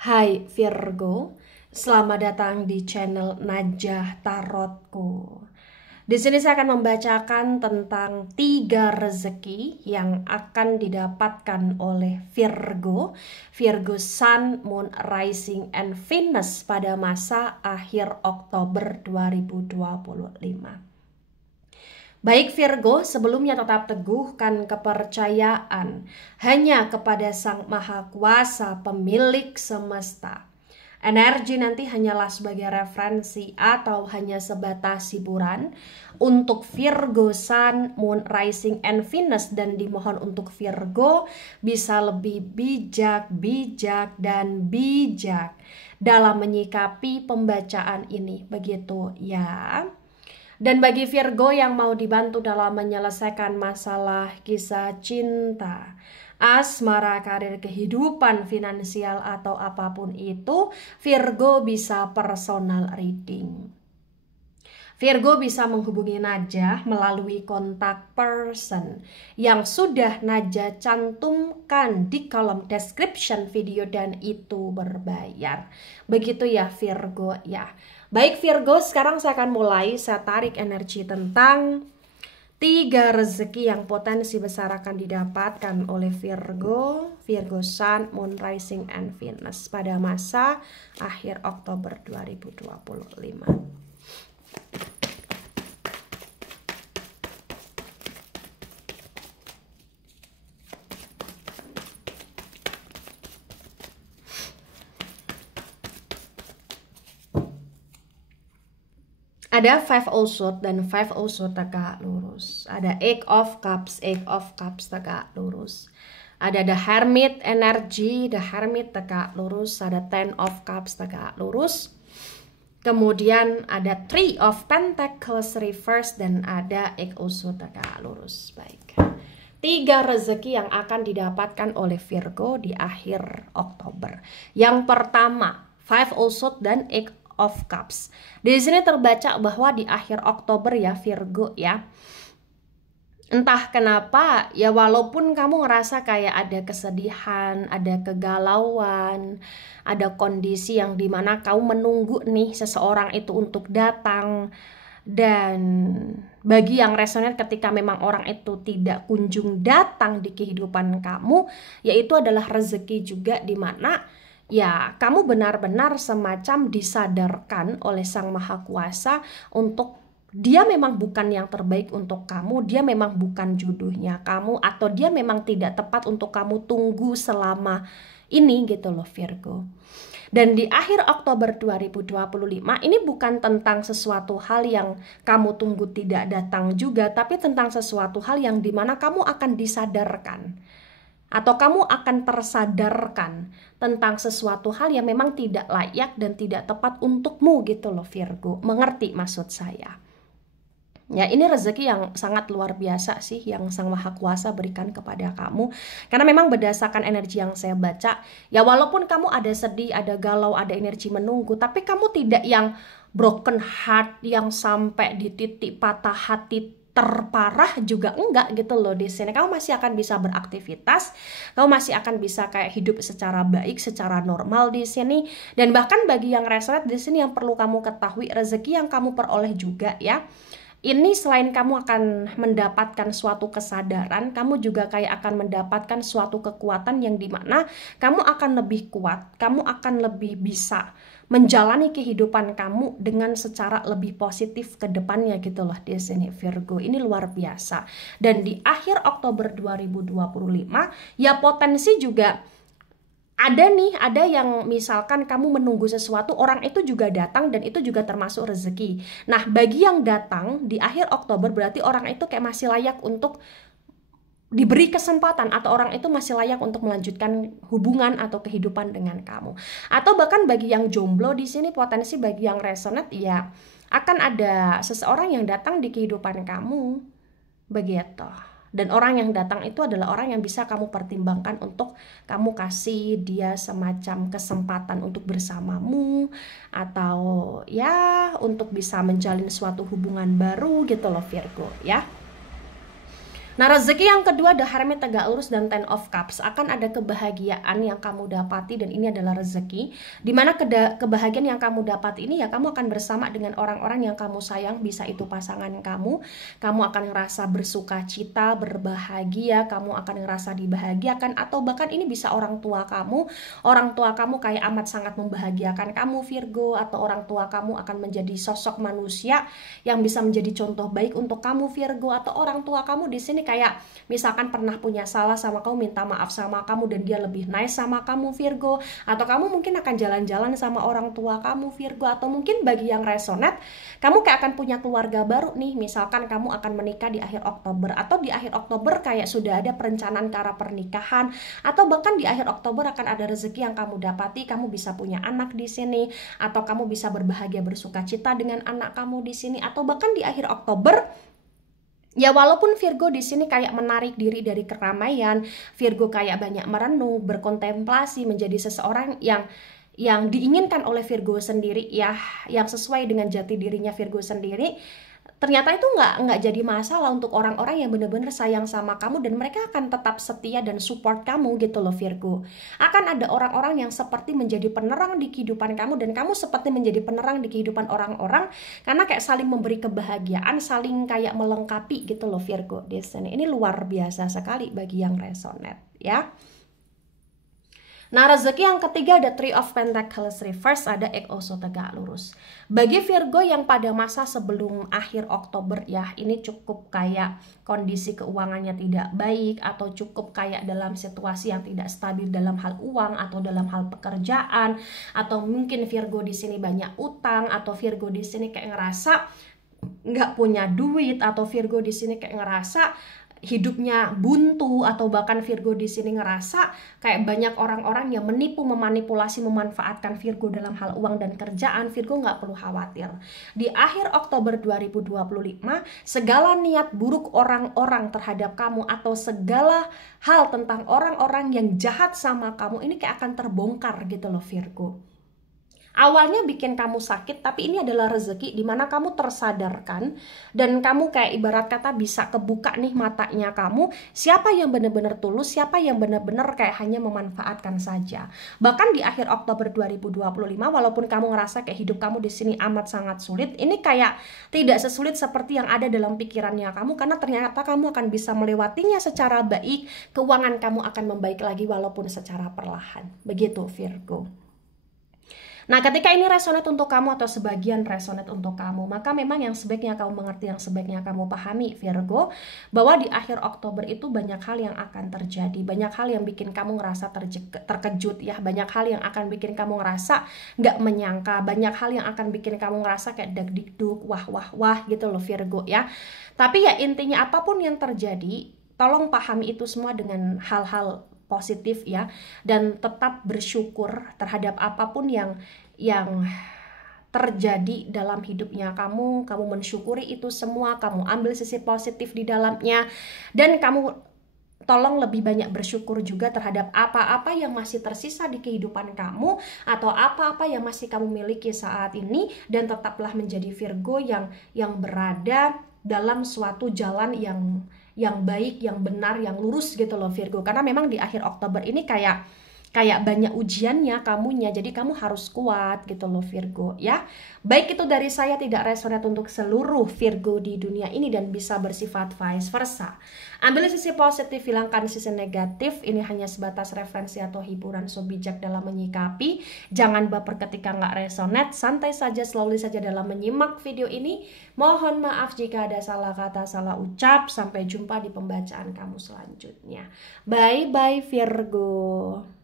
Hai Virgo, selamat datang di channel Najah Tarotku. Di sini saya akan membacakan tentang 3 rezeki yang akan didapatkan oleh Virgo, Virgo Sun, Moon, Rising, and Venus pada masa akhir Oktober 2025. Baik Virgo, sebelumnya tetap teguhkan kepercayaan hanya kepada Sang Maha Kuasa, pemilik semesta. Energi nanti hanyalah sebagai referensi atau hanya sebatas hiburan untuk Virgo Sun, Moon, Rising, and Venus, dan dimohon untuk Virgo bisa lebih bijak dalam menyikapi pembacaan ini, begitu ya. Dan bagi Virgo yang mau dibantu dalam menyelesaikan masalah kisah cinta, asmara, karir, kehidupan, finansial, atau apapun itu, Virgo bisa personal reading. Virgo bisa menghubungi Najah melalui kontak person yang sudah Najah cantumkan di kolom description video, dan itu berbayar. Begitu ya Virgo ya. Baik Virgo, sekarang saya akan mulai. Saya tarik energi tentang 3 rezeki yang potensi besar akan didapatkan oleh Virgo, Virgo Sun, Moon, Rising, and Venus pada masa akhir Oktober 2025. Ada 5 of Swords dan 5 of Swords tegak lurus. Ada Eight of Cups tegak lurus. Ada The Hermit energy, The Hermit tegak lurus. Ada Ten of Cups tegak lurus. Kemudian ada Three of Pentacles reverse dan ada Eight of Swords tegak lurus. Baik. 3 rezeki yang akan didapatkan oleh Virgo di akhir Oktober. Yang pertama, 5 of Swords dan Eight of Cups. Di sini terbaca bahwa di akhir Oktober ya Virgo ya. Entah kenapa ya, walaupun kamu ngerasa kayak ada kesedihan, ada kegalauan, ada kondisi yang dimana kamu menunggu nih seseorang itu untuk datang. Dan bagi yang resonate ketika memang orang itu tidak kunjung datang di kehidupan kamu, yaitu adalah rezeki juga dimana ya kamu benar-benar semacam disadarkan oleh Sang Maha Kuasa untuk dia memang bukan yang terbaik untuk kamu, dia memang bukan jodohnya kamu, atau dia memang tidak tepat untuk kamu tunggu selama ini gitu loh Virgo. Dan di akhir Oktober 2025 ini bukan tentang sesuatu hal yang kamu tunggu tidak datang juga, tapi tentang sesuatu hal yang dimana kamu akan disadarkan atau kamu akan tersadarkan tentang sesuatu hal yang memang tidak layak dan tidak tepat untukmu gitu loh Virgo. Mengerti maksud saya? Ya, ini rezeki yang sangat luar biasa sih yang Sang Maha Kuasa berikan kepada kamu. Karena memang berdasarkan energi yang saya baca, ya walaupun kamu ada sedih, ada galau, ada energi menunggu, tapi kamu tidak yang broken heart, yang sampai di titik patah hati terparah juga enggak gitu loh. Di sini kamu masih akan bisa beraktivitas, kamu masih akan bisa kayak hidup secara baik, secara normal di sini. Dan bahkan bagi yang resonate di sini yang perlu kamu ketahui, rezeki yang kamu peroleh juga ya, ini selain kamu akan mendapatkan suatu kesadaran, kamu juga kayak akan mendapatkan suatu kekuatan yang dimana kamu akan lebih kuat, kamu akan lebih bisa menjalani kehidupan kamu dengan secara lebih positif ke depannya gitu loh di sini Virgo. Ini luar biasa. Dan di akhir Oktober 2025 ya potensi juga ada yang misalkan kamu menunggu sesuatu, orang itu juga datang dan itu juga termasuk rezeki. Nah, bagi yang datang di akhir Oktober berarti orang itu kayak masih layak untuk diberi kesempatan, atau orang itu masih layak untuk melanjutkan hubungan atau kehidupan dengan kamu. Atau bahkan bagi yang jomblo di sini potensi bagi yang resonate ya akan ada seseorang yang datang di kehidupan kamu. Begitu. Dan orang yang datang itu adalah orang yang bisa kamu pertimbangkan untuk kamu kasih dia semacam kesempatan untuk bersamamu, atau ya untuk bisa menjalin suatu hubungan baru gitu loh Virgo ya. Nah, rezeki yang kedua, The Hermit tegak lurus dan Ten of Cups. Akan ada kebahagiaan yang kamu dapati, dan ini adalah rezeki. Dimana kebahagiaan yang kamu dapat ini ya, kamu akan bersama dengan orang-orang yang kamu sayang. Bisa itu pasangan kamu. Kamu akan ngerasa bersuka cita, berbahagia. Kamu akan ngerasa dibahagiakan. Atau bahkan ini bisa orang tua kamu. Orang tua kamu kayak amat sangat membahagiakan kamu, Virgo. Atau orang tua kamu akan menjadi sosok manusia yang bisa menjadi contoh baik untuk kamu, Virgo. Atau orang tua kamu di sini kayak misalkan pernah punya salah sama kamu, minta maaf sama kamu, dan dia lebih nice sama kamu, Virgo. Atau kamu mungkin akan jalan-jalan sama orang tua kamu, Virgo. Atau mungkin bagi yang resonate, kamu kayak akan punya keluarga baru nih. Misalkan kamu akan menikah di akhir Oktober, atau di akhir Oktober kayak sudah ada perencanaan ke arah pernikahan, atau bahkan di akhir Oktober akan ada rezeki yang kamu dapati. Kamu bisa punya anak di sini, atau kamu bisa berbahagia bersuka cita dengan anak kamu di sini. Atau bahkan di akhir Oktober, ya walaupun Virgo di sini kayak menarik diri dari keramaian, Virgo kayak banyak merenung, berkontemplasi, menjadi seseorang yang diinginkan oleh Virgo sendiri ya, yang sesuai dengan jati dirinya Virgo sendiri. Ternyata itu nggak jadi masalah untuk orang-orang yang benar-benar sayang sama kamu, dan mereka akan tetap setia dan support kamu gitu loh, Virgo. Akan ada orang-orang yang seperti menjadi penerang di kehidupan kamu, dan kamu seperti menjadi penerang di kehidupan orang-orang, karena kayak saling memberi kebahagiaan, saling kayak melengkapi gitu loh, Virgo di sini. Ini luar biasa sekali bagi yang resonate ya. Nah, rezeki yang ketiga ada Three of Pentacles reverse, ada Eight also tegak lurus. Bagi Virgo yang pada masa sebelum akhir Oktober ya, ini cukup kayak kondisi keuangannya tidak baik, atau cukup kayak dalam situasi yang tidak stabil dalam hal uang atau dalam hal pekerjaan, atau mungkin Virgo di sini banyak utang, atau Virgo di sini kayak ngerasa nggak punya duit, atau Virgo di sini kayak ngerasa hidupnya buntu, atau bahkan Virgo di sini ngerasa kayak banyak orang-orang yang menipu, memanipulasi, memanfaatkan Virgo dalam hal uang dan kerjaan. Virgo nggak perlu khawatir. Di akhir Oktober 2025, segala niat buruk orang-orang terhadap kamu, atau segala hal tentang orang-orang yang jahat sama kamu, ini kayak akan terbongkar gitu loh, Virgo. Awalnya bikin kamu sakit, tapi ini adalah rezeki dimana kamu tersadarkan, dan kamu kayak ibarat kata bisa kebuka nih matanya kamu, siapa yang benar-benar tulus, siapa yang benar-benar kayak hanya memanfaatkan saja. Bahkan di akhir Oktober 2025, walaupun kamu ngerasa kayak hidup kamu di sini amat sangat sulit, ini kayak tidak sesulit seperti yang ada dalam pikirannya kamu, karena ternyata kamu akan bisa melewatinya secara baik. Keuangan kamu akan membaik lagi walaupun secara perlahan. Begitu, Virgo. Nah, ketika ini resonate untuk kamu atau sebagian resonate untuk kamu, maka memang yang sebaiknya kamu mengerti, yang sebaiknya kamu pahami, Virgo, bahwa di akhir Oktober itu banyak hal yang akan terjadi, banyak hal yang bikin kamu ngerasa terkejut ya, banyak hal yang akan bikin kamu ngerasa nggak menyangka, banyak hal yang akan bikin kamu ngerasa kayak deg-deg, wah gitu loh, Virgo ya. Tapi ya intinya apapun yang terjadi, tolong pahami itu semua dengan hal-hal positif ya, dan tetap bersyukur terhadap apapun yang terjadi dalam hidupnya kamu mensyukuri itu semua, kamu ambil sisi positif di dalamnya, dan kamu tolong lebih banyak bersyukur juga terhadap apa-apa yang masih tersisa di kehidupan kamu, atau apa-apa yang masih kamu miliki saat ini, dan tetaplah menjadi Virgo yang berada dalam suatu jalan yang baik, yang benar, yang lurus gitu loh, Virgo. Karena memang di akhir Oktober ini kayak banyak ujiannya kamunya, jadi kamu harus kuat gitu loh, Virgo ya. Baik, itu dari saya, tidak resonate untuk seluruh Virgo di dunia ini dan bisa bersifat vice versa. Ambil sisi positif, hilangkan sisi negatif. Ini hanya sebatas referensi atau hiburan, so bijak dalam menyikapi. Jangan baper ketika nggak resonate, santai saja, slowly saja dalam menyimak video ini. Mohon maaf jika ada salah kata, salah ucap. Sampai jumpa di pembacaan kamu selanjutnya. Bye bye, Virgo.